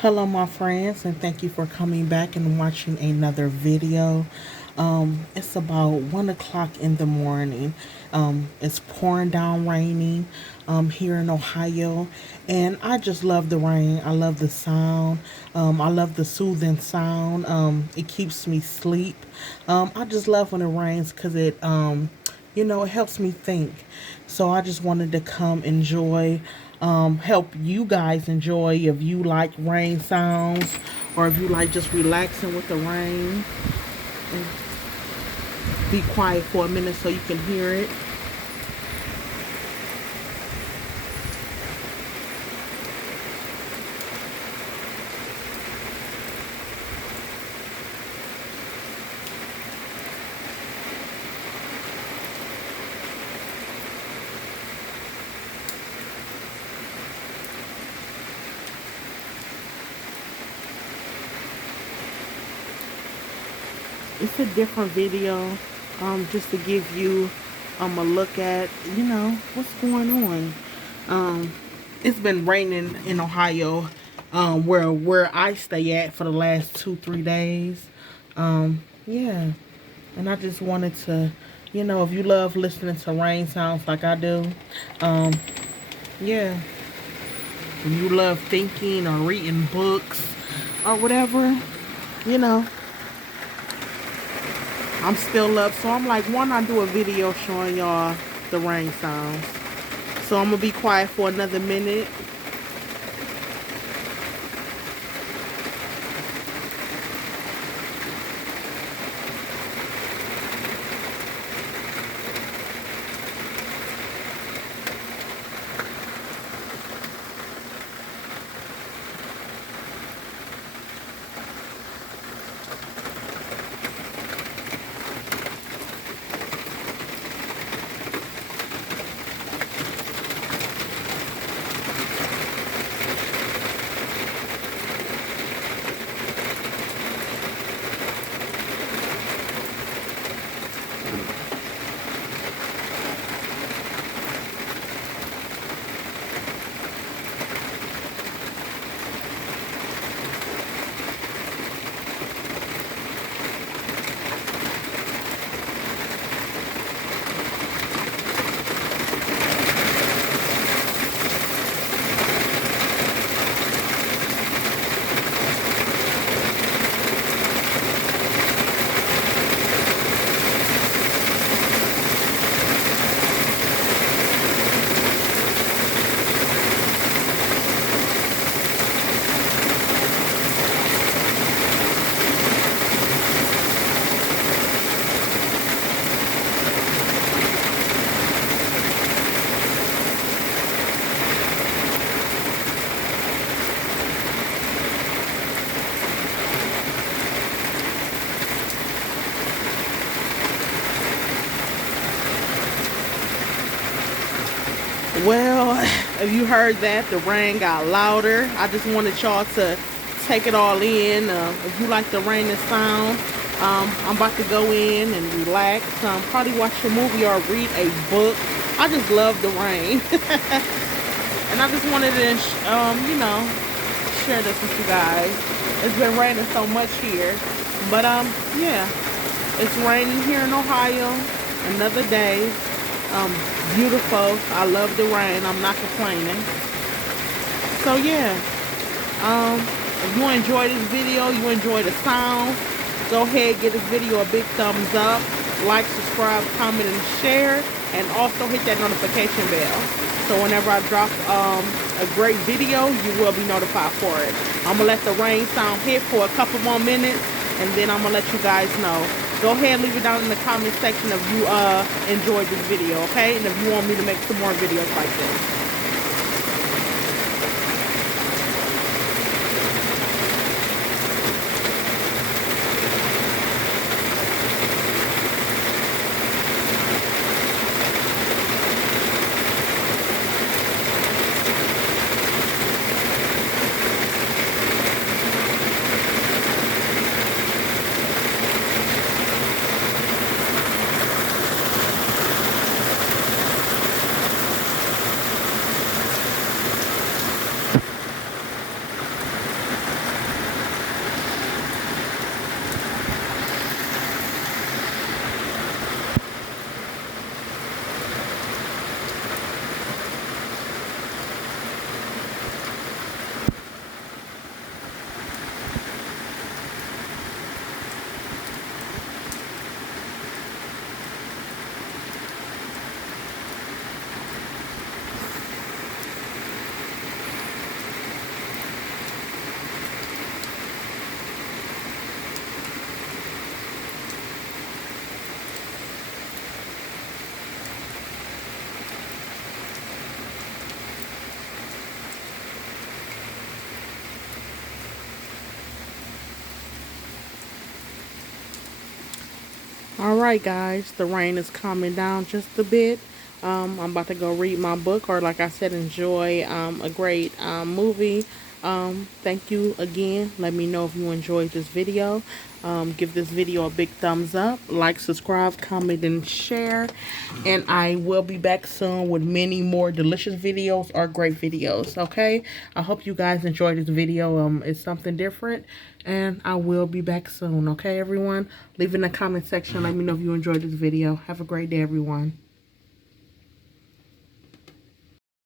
Hello, my friends, and thank you for coming back and watching another video. It's about 1 o'clock in the morning. It's pouring down raining here in Ohio, and I just love the rain. I love the sound. I love the soothing sound. It keeps me sleep. I just love when it rains because it helps me think. So I just wanted to come enjoy, help you guys enjoy if you like rain sounds or if you like just relaxing with the rain. And be quiet for a minute so you can hear it. It's a different video, just to give you a look at, what's going on. It's been raining in Ohio, where I stay at for the last 2-3 days. Yeah, and I just wanted to, if you love listening to rain sounds like I do, um, yeah, if you love thinking or reading books or whatever, you know, I'm still up. So I'm like, why not do a video showing y'all the rain sounds? So I'm gonna be quiet for another minute. Well, if you heard that, the rain got louder. I just wanted y'all to take it all in. If you like the rain and sound, I'm about to go in and relax. Probably watch a movie or read a book. I just love the rain. And I just wanted to, share this with you guys. It's been raining so much here. But, yeah, it's raining here in Ohio. Another day. Um, Beautiful. I love the rain. I'm not complaining. So yeah, if you enjoy this video, you enjoy the sound, go ahead, give this video a big thumbs up, like, subscribe, comment, and share, and also hit that notification bell. So whenever I drop a great video, you will be notified for it. I'm gonna let the rain sound hit for a couple more minutes, and then I'm gonna let you guys know. Go ahead, leave it down in the comment section if you enjoyed this video, okay? And if you want me to make some more videos like this. All right, guys, the rain is calming down just a bit. I'm about to go read my book, or like I said, enjoy a great movie. Thank you again. Let me know if you enjoyed this video. Give this video a big thumbs up, like, subscribe, comment, and share. And I will be back soon with many more delicious videos or great videos. Okay, I hope you guys enjoyed this video. It's something different, and I will be back soon. Okay, everyone, leave in the comment section. Let me know if you enjoyed this video. Have a great day, everyone.